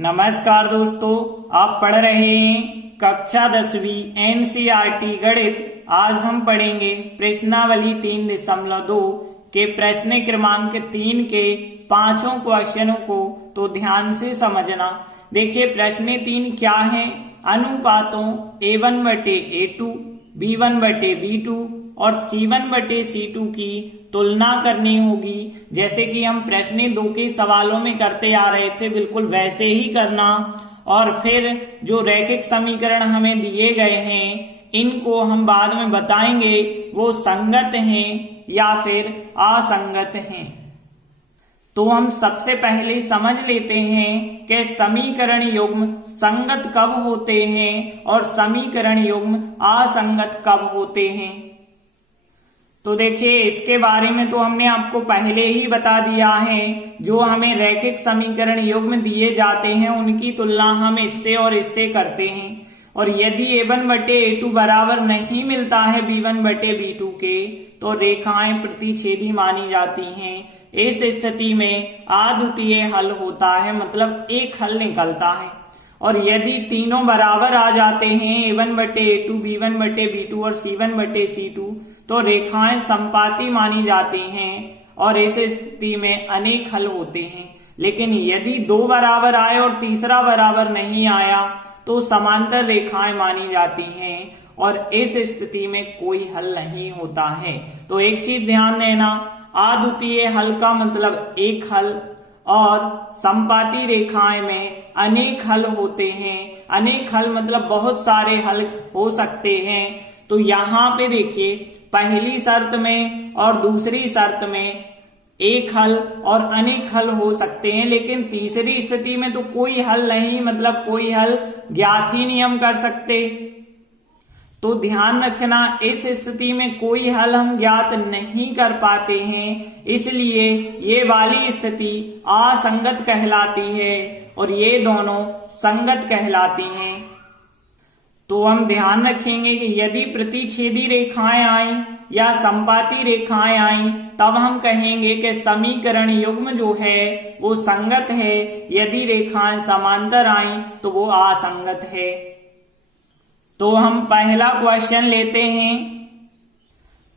नमस्कार दोस्तों, आप पढ़ रहे हैं कक्षा 10वीं एनसीईआरटी गणित। आज हम पढ़ेंगे प्रश्नावली 3.2 के प्रश्न क्रमांक 3 के पांचों क्वेश्चनों को। तो ध्यान से समझना। देखिए प्रश्न 3 क्या है। अनुपातों A1/A2, B1/B2 और C1/C2 की तुलना करनी होगी। जैसे कि हम प्रश्न 2 के सवालों में करते आ रहे थे, बिल्कुल वैसे ही करना। और फिर जो रैखिक समीकरण हमें दिए गए हैं, इनको हम बाद में बताएंगे वो संगत हैं या फिर असंगत हैं। तो हम सबसे पहले समझ लेते हैं कि समीकरण युग्म संगत कब होते हैं और समीकरण युग्म असंगत कब होते हैं। तो देखिए इसके बारे में तो हमने आपको पहले ही बता दिया है। जो हमें रैखिक समीकरण युग्म दिए जाते हैं उनकी तुलना हम इससे और इससे करते हैं। और यदि A1/A2 बराबर नहीं मिलता है B1/B2 के, तो रेखाएं प्रतिच्छेदी मानी जाती हैं। इस स्थिति में अद्वितीय हल होता है, मतलब एक हल निकलता है। और यदि तीनों बराबर आ जाते हैं A1/A2, B1/B2 और C1/C2, तो रेखाएं समपाती मानी जाती हैं और इस स्थिति में अनेक हल होते हैं। लेकिन यदि दो बराबर आए और तीसरा बराबर नहीं आया तो समांतर रेखाएं मानी जाती हैं और इस स्थिति में कोई हल नहीं होता है। तो एक चीज ध्यान देना, अद्वितीय हल का मतलब एक हल और समपाती रेखाएं में अनेक हल होते हैं। अनेक हल मतलब बहुत सारे हल हो सकते हैं। तो यहाँ पे देखिए पहली शर्त में और दूसरी शर्त में एक हल और अनेक हल हो सकते हैं, लेकिन तीसरी स्थिति में तो कोई हल नहीं, मतलब कोई हल ज्ञात ही नहीं हम कर सकते। तो ध्यान रखना, इस स्थिति में कोई हल हम ज्ञात नहीं कर पाते हैं, इसलिए ये वाली स्थिति असंगत कहलाती है और ये दोनों संगत कहलाती हैं। तो हम ध्यान रखेंगे कि यदि प्रतिच्छेदी रेखाएं आई या समपाती रेखाएं आई, तब हम कहेंगे कि समीकरण युग्म जो है वो संगत है। यदि रेखाएं समांतर आई तो वो असंगत है। तो हम पहला क्वेश्चन लेते हैं।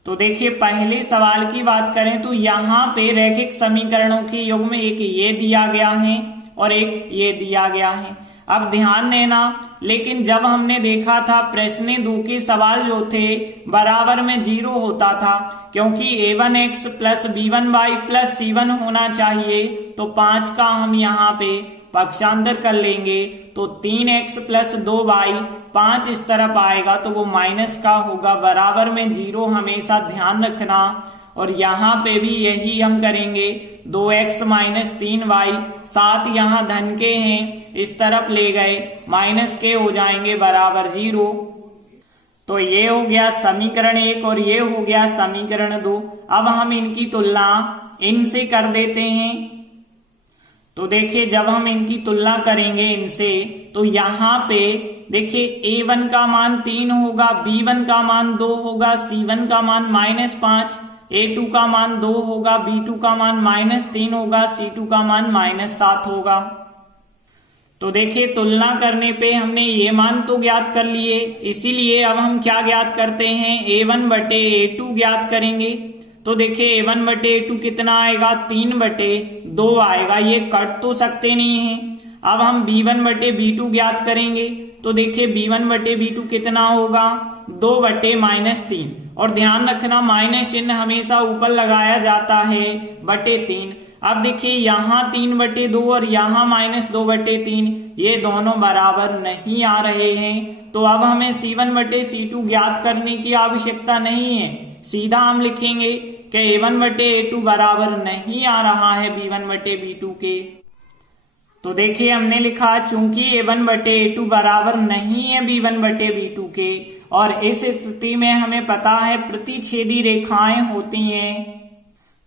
तो देखिए पहले सवाल की बात करें तो यहाँ पे रैखिक समीकरणों की युग्म एक ये दिया गया है और एक ये दिया गया है। अब ध्यान देना, लेकिन जब हमने देखा था प्रश्न 2 के सवाल जो थे बराबर में 0 होता था, क्योंकि A1x plus B1y plus C1 होना चाहिए। तो 5 का हम यहाँ पे पक्षांतर कर लेंगे तो 3x प्लस 2y, 5 इस तरफ आएगा तो वो माइनस का होगा। बराबर में 0 हमेशा ध्यान रखना। और यहाँ पे भी यही हम करेंगे, 2x माइनस 3y, 7 यहाँ धन के हैं, इस तरफ ले गए माइनस के हो जाएंगे बराबर 0। तो ये हो गया समीकरण 1 और ये हो गया समीकरण 2। अब हम इनकी तुलना इनसे कर देते हैं। तो देखिए जब हम इनकी तुलना करेंगे इनसे, तो यहाँ पे देखिए A1 का मान 3 होगा, B1 का मान 2 होगा, C1 का मान -5, A2 का मान 2 होगा, B2 का मान -3 होगा, C2 का मान -7 होगा। तो देखिए तुलना करने पे हमने ये मान तो ज्ञात कर लिए, इसीलिए अब हम क्या ज्ञात करते हैं, A1/A2 ज्ञात करेंगे। तो देखिए A1/A2 कितना आएगा, 3/2 आएगा। ये कट तो सकते नहीं हैं। अब हम B1/B2 ज्ञात करेंगे। तो देखिए B1/B2 कितना होगा, 2/-3। और ध्यान रखना माइनस चिन्ह हमेशा ऊपर लगाया जाता है /3। अब देखिए यहाँ 3/2 और यहाँ -2/3, ये दोनों बराबर नहीं आ रहे हैं। तो अब हमें C1/C2 ज्ञात करने की आवश्यकता नहीं है। सीधा हम लिखेंगे कि A1/A2 बराबर नहीं आ रहा है B1/B2 के। तो देखिए हमने लिखा चूंकि A1/A2 बराबर नहीं है B1/B2 के, और इस स्थिति में हमें पता है प्रतिच्छेदी रेखाएं होती हैं।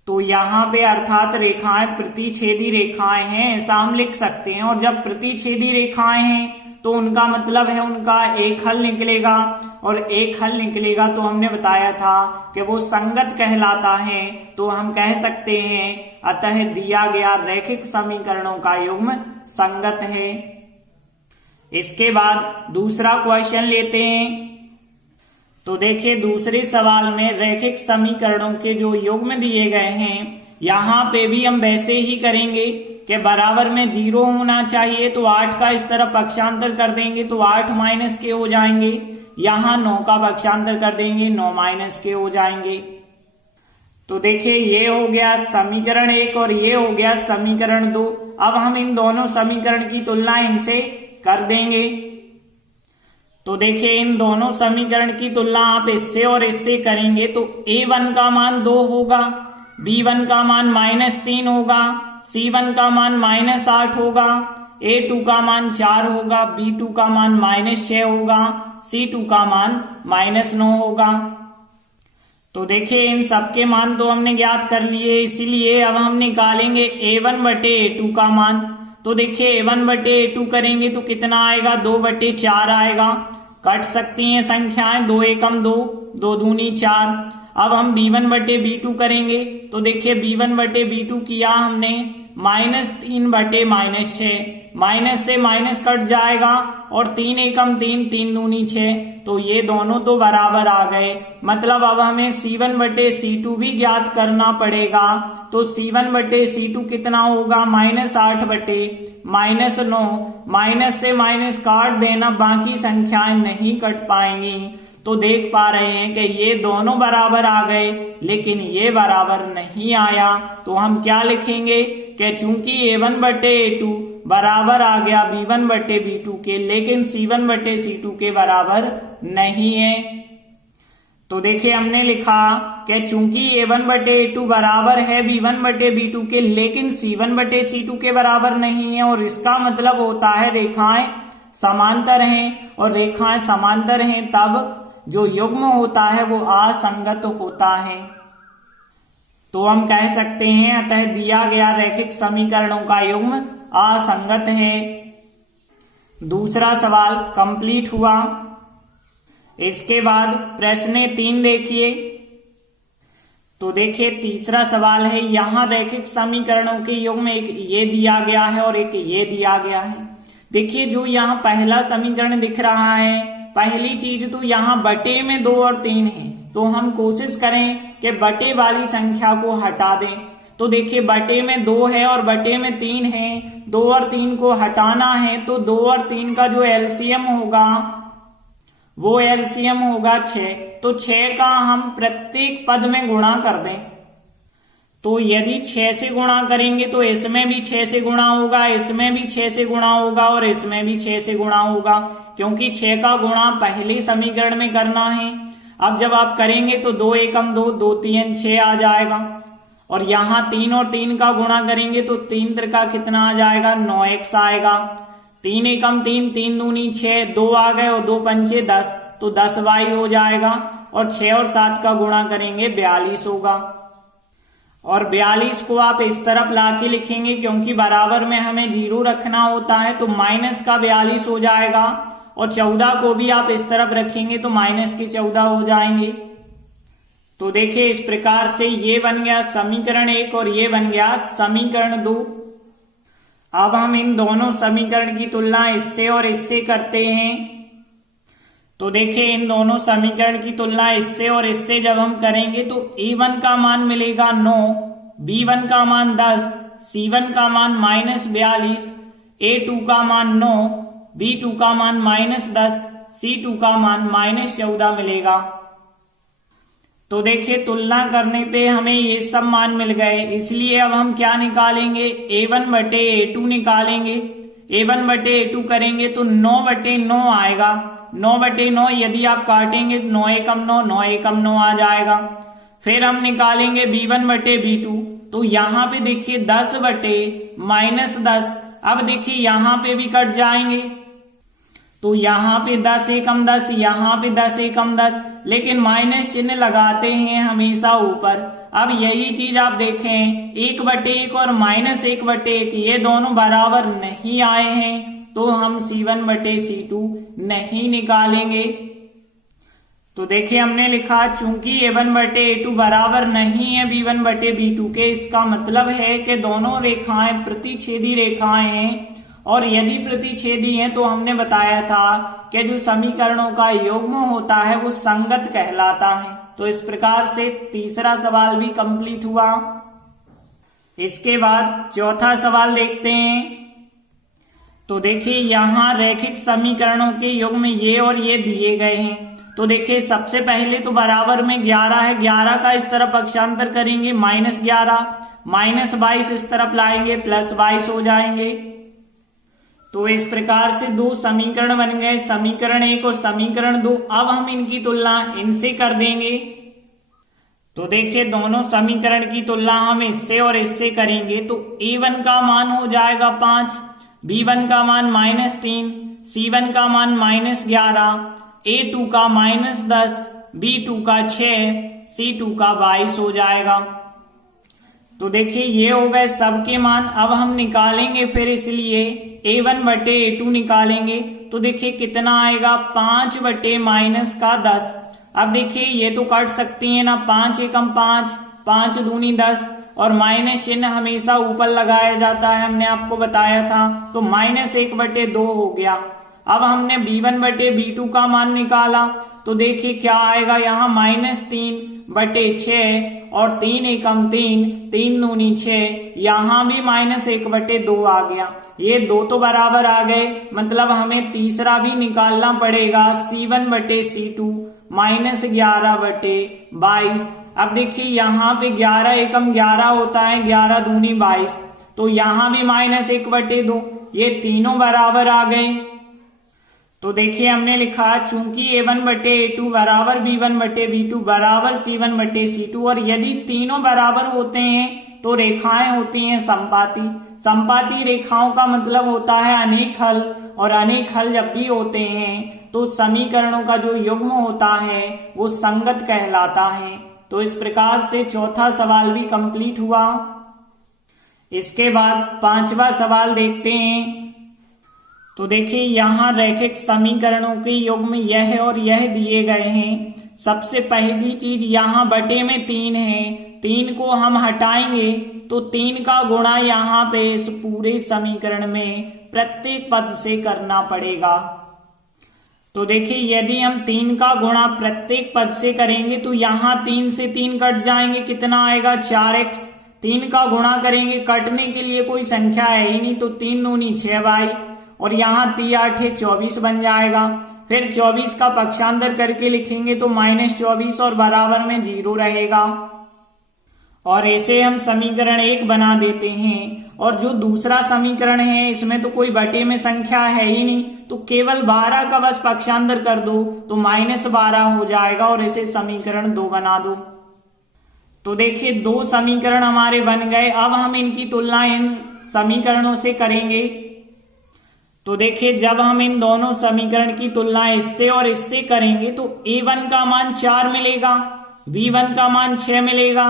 तो यहाँ पे अर्थात रेखाएं प्रतिच्छेदी रेखाएं हैं, ऐसा हम लिख सकते हैं। और जब प्रतिच्छेदी रेखाएं हैं तो उनका मतलब है उनका एक हल निकलेगा, और एक हल निकलेगा तो हमने बताया था कि वो संगत कहलाता है। तो हम कह सकते हैं अतः दिया गया रैखिक समीकरणों का युग्म संगत है। इसके बाद दूसरा क्वेश्चन लेते हैं। तो देखिए दूसरे सवाल में रैखिक समीकरणों के जो युग्म दिए गए हैं, यहाँ पे भी हम वैसे ही करेंगे कि बराबर में 0 होना चाहिए, तो 8 का इस तरफ पक्षांतर कर देंगे तो 8 माइनस के हो जाएंगे। यहाँ 9 का पक्षांतर कर देंगे 9 माइनस के हो जाएंगे। तो देखिए ये हो गया समीकरण 1 और ये हो गया समीकरण 2। अब हम इन दोनों समीकरण की तुलना इनसे कर देंगे। तो देखिए इन दोनों समीकरण की तुलना आप इससे और इससे करेंगे तो a1 का मान 2 होगा, b1 का मान -3 होगा, c1 का मान -8 होगा, a2 का मान 4 होगा, b2 का मान -6 होगा, c2 का मान -9 होगा। तो देखिए इन सबके मान तो हमने ज्ञात कर लिए, इसीलिए अब हम निकालेंगे a1 बटे a2 का मान। तो देखिए a1 बटे a2 करेंगे तो कितना आएगा, 2 बटे 4 आएगा। कट सकती हैं संख्याएं, 2 एकम 2, 2 दूनी 4। अब हम b1 बटे b2 करेंगे तो देखिए b1 बटे b2 किया हमने -3 बटे -6, माइनस से माइनस कट जाएगा और 3 एकम 3, 3 दूनी 6, तो ये दोनों तो बराबर आ गए। मतलब अब हमें c1 बटे c2 भी ज्ञात करना पड़ेगा। तो c1 बटे c2 कितना होगा, -8 बटे -9, माइनस से माइनस काट देना, बाकी संख्याएं नहीं कट पाएंगी। तो देख पा रहे हैं कि ये दोनों बराबर आ गए, लेकिन ये बराबर नहीं आया। तो हम क्या लिखेंगे कि चूंकि a1 बटे a2 बराबर आ गया b1 बटे b2 के, लेकिन c1 बटे c2 के बराबर नहीं है। तो देखिए हमने लिखा कि चूंकि a1 बटे a2 बराबर है b1 बटे b2 के, लेकिन c1 बटे c2 के बराबर नहीं है। और इसका मतलब होता है रेखाएं समांतर हैं, और रेखाएं समांतर हैं तब जो युग्म होता है वो असंगत होता है। तो हम कह सकते हैं अतः दिया गया रैखिक समीकरणों का युग्म असंगत है। दूसरा सवाल कंप्लीट हुआ। इसके बाद प्रश्न 3 देखिए। तो देखिए तीसरा सवाल है, यहाँ रैखिक समीकरणों के युग्म एक ये दिया गया है और एक ये दिया गया है। देखिए जो यहाँ पहला समीकरण दिख रहा है, पहली चीज तो यहाँ बटे में 2 और 3 है, तो हम कोशिश करें कि बटे वाली संख्या को हटा दें। तो देखिए बटे में 2 है और बटे में 3 है, 2 और 3 को हटाना है, तो 2 और 3 का जो एलसीएम होगा वो एलसीएम होगा 6। तो 6 का हम प्रत्येक पद में गुणा कर दें। तो यदि 6 से गुणा करेंगे तो इसमें भी 6 से गुणा होगा, इसमें भी 6 से गुणा होगा और इसमें भी 6 से गुणा होगा, क्योंकि 6 का गुणा पहले समीकरण में करना है। अब जब आप करेंगे तो 2 एकम 2, 2 3 6 आ जाएगा। और यहाँ 3 और 3 का गुणा करेंगे तो 3 त्रिका कितना आ जाएगा, 9x आएगा। 3 एकम 3, 3 दूनी 6, 2 आ गए और 2 पंचे 10, तो 10y हो जाएगा। और 6 और 7 का गुणा करेंगे 42 होगा। और 42 को आप इस तरफ लाके लिखेंगे, क्योंकि बराबर में हमें 0 रखना होता है, तो माइनस का 42 हो जाएगा। और 14 को भी आप इस तरफ रखेंगे तो माइनस के 14 हो जाएंगे। तो देखिए इस प्रकार से ये बन गया समीकरण 1 और ये बन गया समीकरण 2। अब हम इन दोनों समीकरण की तुलना इससे और इससे करते हैं। तो देखिए इन दोनों समीकरण की तुलना इससे और इससे जब हम करेंगे तो a1 का मान मिलेगा 9, b1 का मान 10, c1 का मान -42, a2 का मान 9, b2 का मान -10, c2 का मान -14 मिलेगा। तो देखिए तुलना करने पे हमें ये सब मान मिल गए, इसलिए अब हम क्या निकालेंगे, a1 बटे a2 निकालेंगे। a1 बटे a2 करेंगे तो 9 बटे 9 आएगा। 9 बटे 9 यदि आप काटेंगे 9 एकम 9, 9 एकम 9 आ जाएगा। फिर हम निकालेंगे b1 बटे b2, तो यहाँ पे देखिए 10 बटे -10। अब देखिए यहाँ पे भी कट जाएंगे, तो यहाँ पे 10 एकम 10, यहाँ पे 10 एकम 10, लेकिन माइनस चिन्ह लगाते हैं हमेशा ऊपर। अब यही चीज आप देखें, 1 बटे 1 और -1 बटे 1 ये दोनों बराबर नहीं आए हैं, तो हम c1 बटे c2 नहीं निकालेंगे। तो देखिए हमने लिखा चूंकि a1 बटे a2 बराबर नहीं है b1 बटे b2 के, इसका मतलब है कि दोनों रेखाएं प्रतिच्छेदी रेखाएं हैं और यदि प्रतिच्छेदी है तो हमने बताया था कि जो समीकरणों का युग्म होता है वो संगत कहलाता है। तो इस प्रकार से तीसरा सवाल भी कंप्लीट हुआ। इसके बाद चौथा सवाल देखते हैं। तो देखिए यहाँ रैखिक समीकरणों के युग्म ये और ये दिए गए हैं। तो देखिए सबसे पहले तो बराबर में 11 है, 11 का इस तरफ पक्षांतर करेंगे -11, -22 इस तरफ लाएंगे +22 हो जाएंगे। तो इस प्रकार से दो समीकरण बन गए, समीकरण 1 और समीकरण 2। अब हम इनकी तुलना इनसे कर देंगे। तो देखिए दोनों समीकरण की तुलना हम इससे और इससे करेंगे तो a1 का मान हो जाएगा 5, b1 का मान -3, c1 का मान -11, a2 का -10, b2 का 6, c2 का 22 हो जाएगा। तो देखिए ये हो गए सबके मान। अब हम निकालेंगे फिर, इसलिए a1 बटे a2 निकालेंगे। तो देखिए कितना आएगा 5 बटे -10। अब देखिए ये तो काट सकती है ना, 5 एकम 5, 5 दूनी 10 और माइनस चिन्ह हमेशा ऊपर लगाया जाता है, हमने आपको बताया था। तो -1 बटे 2 हो गया। अब हमने b1 बटे b2 का मान निकाला तो देखिए क्या आएगा यहाँ -3 बटे 6 और 3 एकम 3, 3 दूनी 6, यहाँ भी -1 बटे 2 आ गया। ये दो तो बराबर आ गए, मतलब हमें तीसरा भी निकालना पड़ेगा c1 बटे c2 -11 बटे 22। अब देखिए यहाँ पे 11 एकम 11 होता है, 11 दूनी 22, तो यहाँ भी -1 बटे 2, ये तीनों बराबर आ गए। तो देखिए हमने लिखा चूंकि a1 बटे a2 बराबर b1 बटे b2 बराबर c1 बटे c2 और यदि तीनों बराबर होते हैं तो रेखाएं होती हैं समपाती। समपाती रेखाओं का मतलब होता है अनेक हल, और अनेक हल जब भी होते हैं तो समीकरणों का जो युग्म होता है वो संगत कहलाता है। तो इस प्रकार से चौथा सवाल भी कंप्लीट हुआ। इसके बाद पांचवा सवाल देखते हैं। तो देखिए यहाँ रैखिक समीकरणों के युग्म यह और यह दिए गए हैं। सबसे पहली चीज यहाँ बटे में 3 है, 3 को हम हटाएंगे तो 3 का गुणा यहाँ पे इस पूरे समीकरण में प्रत्येक पद से करना पड़ेगा। तो देखिए यदि हम 3 का गुणा प्रत्येक पद से करेंगे तो यहाँ 3 से 3 कट जाएंगे, कितना आएगा 4x। 3 का गुणा करेंगे, कटने के लिए कोई संख्या है ही नहीं, तो 3 दूनी 6y और यहाँ 3 8 24 बन जाएगा। फिर 24 का पक्षांतर करके लिखेंगे तो -24 और बराबर में 0 रहेगा। और ऐसे हम समीकरण 1 बना देते हैं। और जो दूसरा समीकरण है इसमें तो कोई बटे में संख्या है ही नहीं, तो केवल 12 का बस पक्षांतर कर दो तो -12 हो जाएगा और इसे समीकरण 2 बना दो। तो देखिए 2 समीकरण हमारे बन गए। अब हम इनकी तुलना इन समीकरणों से करेंगे। तो देखिए जब हम इन दोनों समीकरण की तुलना इससे और इससे करेंगे तो a1 का मान 4 मिलेगा, b1 का मान 6 मिलेगा,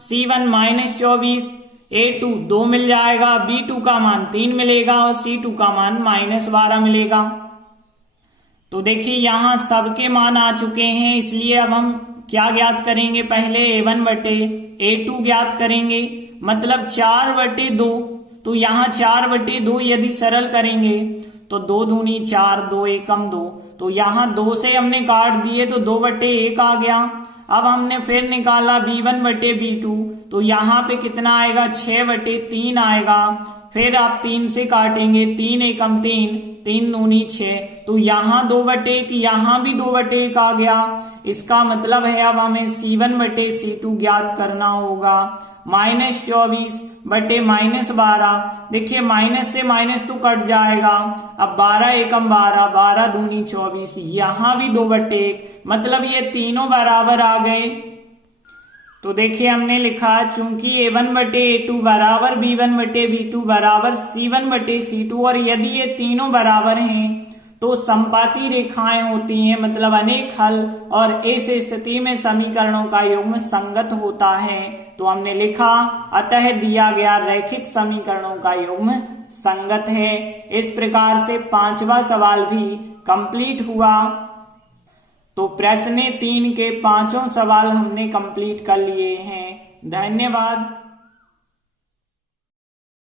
c1 -24, a2 2 मिल जाएगा, b2 का मान 3 मिलेगा और c2 का मान -12 मिलेगा। तो देखिए यहाँ सबके मान आ चुके हैं, इसलिए अब हम क्या ज्ञात करेंगे, पहले a1 बटे a2 ज्ञात करेंगे, मतलब 4 बटे 2। तो यहाँ 4 बटे 2 यदि सरल करेंगे तो 2 दूनी 4, 2 एकम 2, तो यहाँ 2 से हमने काट दिए तो 2 बटे 1 आ गया। अब हमने फिर निकाला b1 बटे b2, तो यहाँ पे कितना आएगा 6 बटे 3 आएगा। फिर आप 3 से काटेंगे, 3 एकम 3, 3 दूनी 6, तो यहाँ 2 बटे 1, यहाँ भी 2 बटे 1 आ गया। इसका मतलब है अब हमें c1 बटे c2 ज्ञात करना होगा। -24 बटे -12, देखिए माइनस से माइनस तो कट जाएगा। अब 12 एकम 12, 12 दूनी 24, यहाँ भी 2 बटे 1, मतलब ये तीनों बराबर आ गए। तो देखिए हमने लिखा चूंकि a1 बटे a2 बराबर b1 बटे b2 बराबर c1 बटे c2 और यदि ये तीनों बराबर हैं तो समपाती रेखाएं होती हैं, मतलब अनेक हल, और इस स्थिति में समीकरणों का युग्म संगत होता है। तो हमने लिखा अतः दिया गया रैखिक समीकरणों का युग्म संगत है। इस प्रकार से पांचवा सवाल भी कंप्लीट हुआ। तो प्रश्न 3 के 5 सवाल हमने कंप्लीट कर लिए हैं। धन्यवाद।